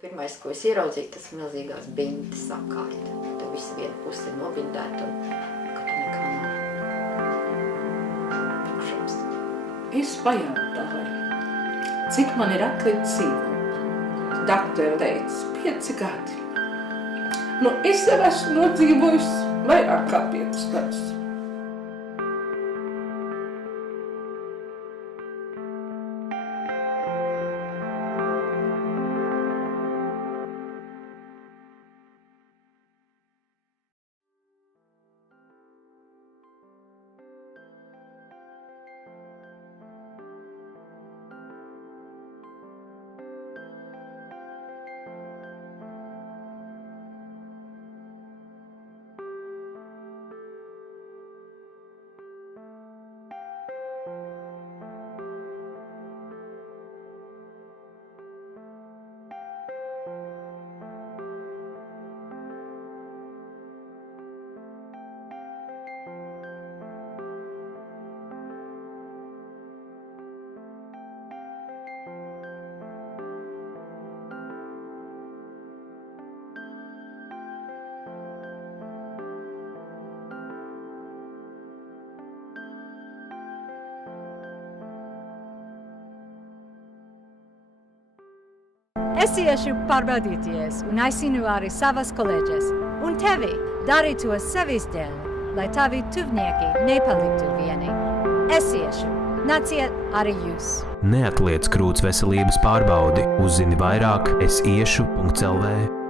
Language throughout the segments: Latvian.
Pirmais, ko es ieraudzīju, tas milzīgās bintas apkārt. Tev visa viena puse ir nobindēta un ka tu nekā nav. Tukšums. Es pajautāju, cik man ir atlicis dzīvot. Daktere teica, 5 gadi. Nu, es jau esmu nodzīvojusi vairāk kā 5 gadus. Es iešu pārbaudīties un aicinu arī savas kolēģes un tevi darīt to sevis dēļ, lai tavi tuvnieki nepaliktu vieni. Es iešu, nāciet arī jūs. Neatliec krūts veselības pārbaudi. Uzzini vairāk esiešu.lv.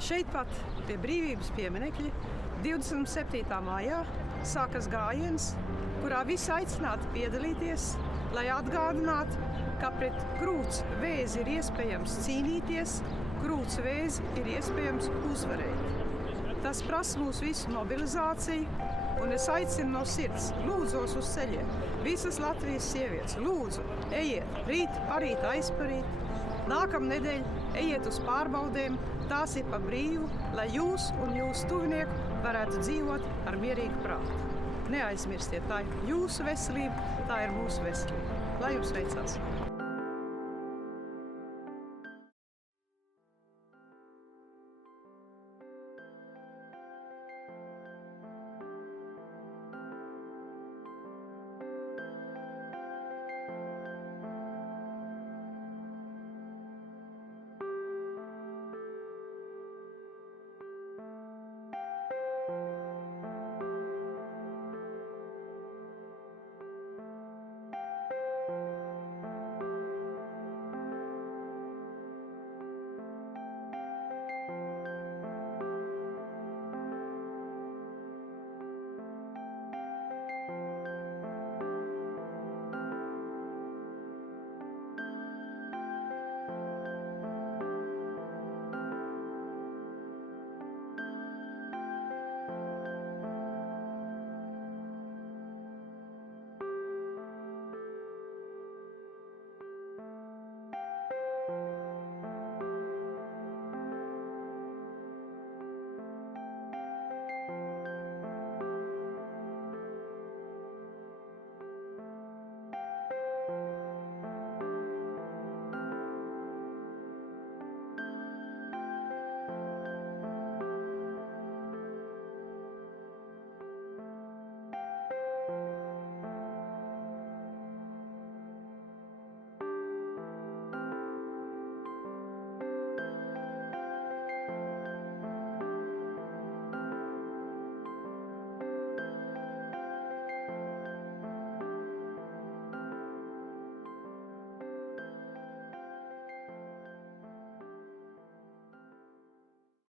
Šeit pat pie Brīvības pieminekļa 27. maijā sākas gājiens, kurā visi aicināti piedalīties, lai atgādinātu, ka pret krūts vēzi ir iespējams cīnīties, krūts vēzi ir iespējams uzvarēt. Tas prasa mūsu visu mobilizāciju, un es aicinu no sirds, lūdzos uz ceļiem. Visas Latvijas sievietes, lūdzu, ejiet rīt, parīt, aizparīt. Nākamnedēļ ejiet uz pārbaudēm, tās ir pa brīvu, lai jūs un jūsu tuvinieki varētu dzīvot ar mierīgu prātu. Neaizmirstiet, tā ir jūsu veselība, tā ir mūsu veselība. Lai jums veicās!